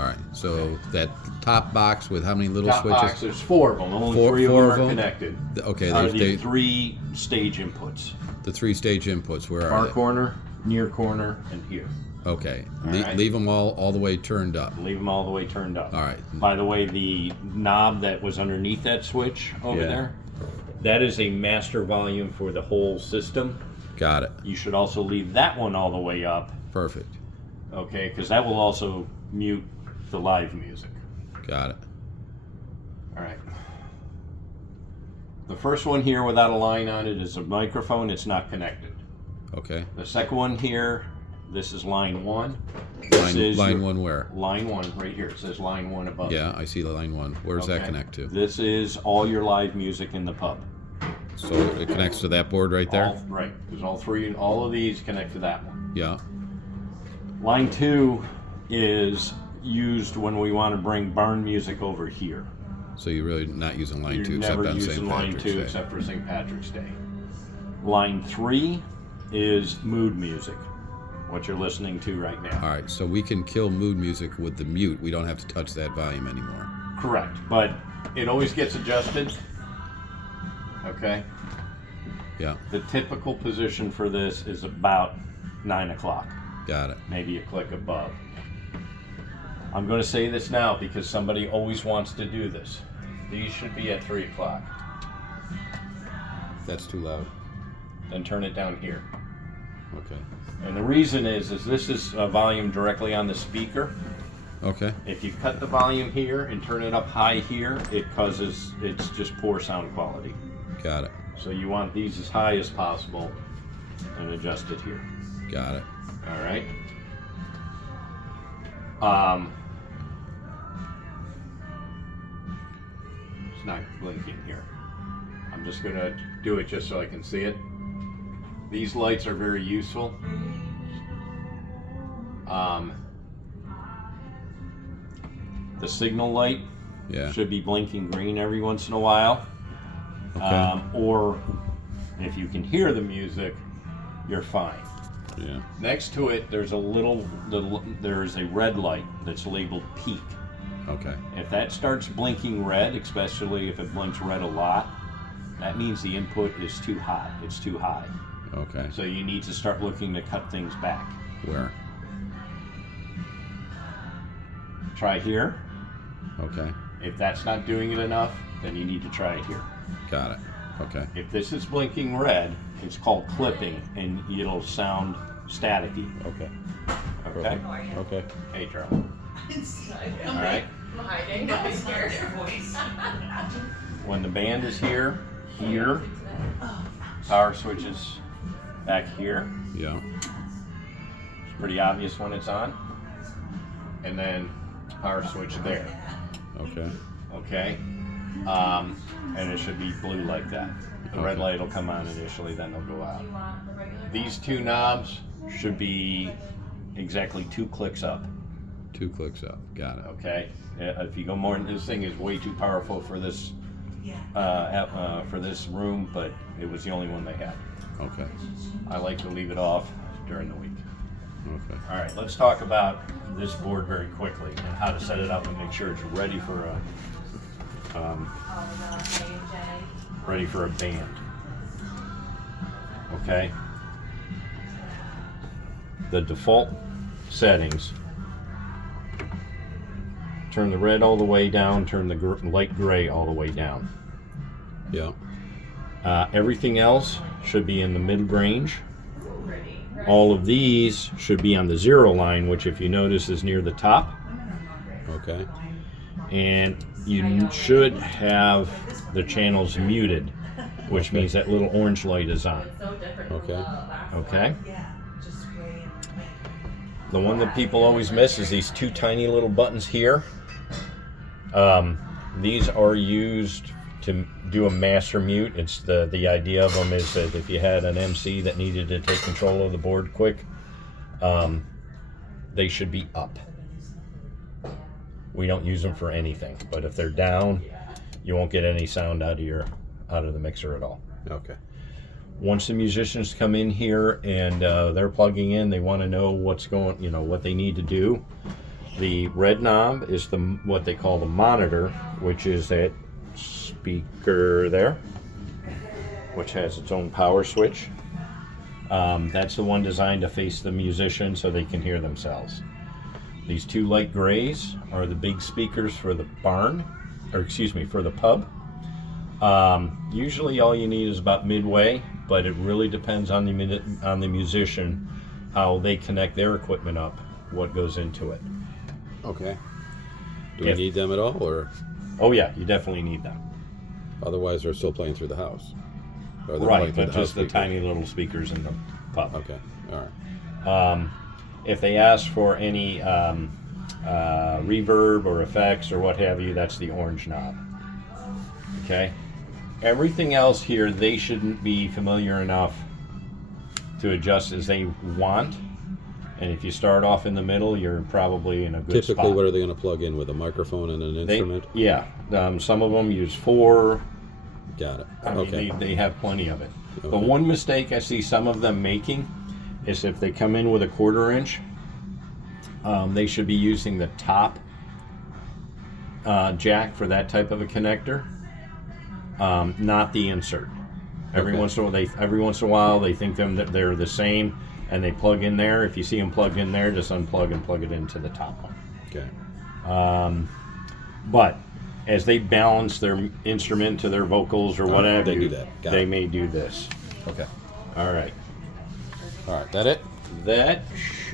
All right. So that top box with how many little Top switches? box, there's 4 of them. Only Four- 3 of four them of are them? connected. Okay, Are they, the 3 stage inputs. the 3-stage inputs. Where are Far they? corner, near corner, and here. Okay. All right. Leave them all the way turned up. Leave them all the way turned up. All right. By the way, the knob that was underneath that switch over Yeah. there, that is a master volume for the whole system. Got it. You should also leave that one all the way up, Perfect. okay, because that will also mute the live music. Got it. All right. The first one here without a line on it is a microphone. It's not connected. Okay. The second one here, this is line 1. This is Line your- 1 where? Line 1 right here. It says line 1 above. Yeah, I see the line 1. Where does that Okay. connect to? This is all your live music in the pub. So it connects to that board right there? Right, because all of these connect to that one. Yeah. Line 2 is used when we want to bring barn music over here. So you're really not using line You're 2 except never on using St. line Patrick's 2 Day. except for St. Patrick's Day. Line 3 is mood music, what you're listening to right now. All right, so we can kill mood music with the mute. We don't have to touch that volume anymore. Correct, but it always gets adjusted. Okay? Yeah, The typical position for this is about 9 o'clock. got it. Maybe a click above. I'm going to say this now because somebody always wants to do this. These should be at 3 o'clock. That's too loud. Then turn it down here. Okay. And the reason is this is a volume directly on the speaker. Okay. If you cut the volume here and turn it up high here, it's just poor sound quality. Got it. So you want these as high as possible and adjust it here. Got it. All right. It's not blinking here. I'm just gonna do it just so I can see it. These lights are very useful. The signal light Yeah. should be blinking green every once in a while. Okay. Or if you can hear the music, you're fine. Yeah. Next to it, there's there's a red light that's labeled peak. Okay. If that starts blinking red, especially if it blinks red a lot, that means the input is too hot. It's too high. Okay. So you need to start looking to cut things back. Where? Try here. Okay. If that's not doing it enough, then you need to try it here. Got it. Okay. If this is blinking red, it's called clipping, and it'll sound staticky. Okay. Okay? Okay. Hey, Charlie. All right. I'm hiding. I'm scared. When the band is here, power switch is back here. Yeah. It's pretty obvious when it's on. And then power switch there. Okay. Okay? And it should be blue like that. The red Okay. light will come on initially, then they'll go out. These 2 knobs should be exactly 2 clicks up. 2 clicks up. Got it. Okay? If you go more, this thing is way too powerful for this room, but it was the only one they had. Okay. I like to leave it off during the week. Okay. All right, let's talk about this board very quickly and how to set it up and make sure it's ready for a band. Okay. The default settings. Turn the red all the way down. Turn the light gray all the way down. Yeah. Everything else should be in the mid-range. All of these should be on the 0 line, which if you notice is near the top. Okay. And you should have the channels muted, which means that little orange light is on. Okay. Okay? The one that people always miss is these 2 tiny little buttons here. These are used to do a master mute. It's the idea of them is that if you had an MC that needed to take control of the board quick, they should be up. We don't use them for anything, but if they're down, you won't get any sound out of the mixer at all. Okay. Once the musicians come in here and they're plugging in, they want to know what's going, what they need to do. The red knob is what they call the monitor, which is that speaker there, which has its own power switch. That's the one designed to face the musician so they can hear themselves. These two light grays are the big speakers for the barn, or excuse me, for the pub. Usually all you need is about midway, but it really depends on the musician, how they connect their equipment up, what goes into it. Okay. Do we need them at all, or Oh yeah, you definitely need them. otherwise they're still playing through the house? Or they're Right, playing through but the house just the speakers? tiny little speakers in the pub. Okay. All right. If they ask for any reverb or effects or what have you, that's the orange knob. Okay? Everything else here, they shouldn't be familiar enough to adjust as they want. And if you start off in the middle, you're probably in a good Typically, spot. what are they going to plug in with, a microphone and an instrument? Yeah. Some of them use 4. Got it. I mean, Okay. they have plenty of it. The Okay. one mistake I see some of them making is if they come in with a 1/4 inch, they should be using the top jack for that type of a connector, not the insert. Every Okay. once in a while, they think that they're the same, and they plug in there. If you see them plugged in there, just unplug and plug it into the top one. Okay. But as they balance their instrument to their vocals or whatever, they do that. Got they it. may do this. Okay. All right. All right. That it? That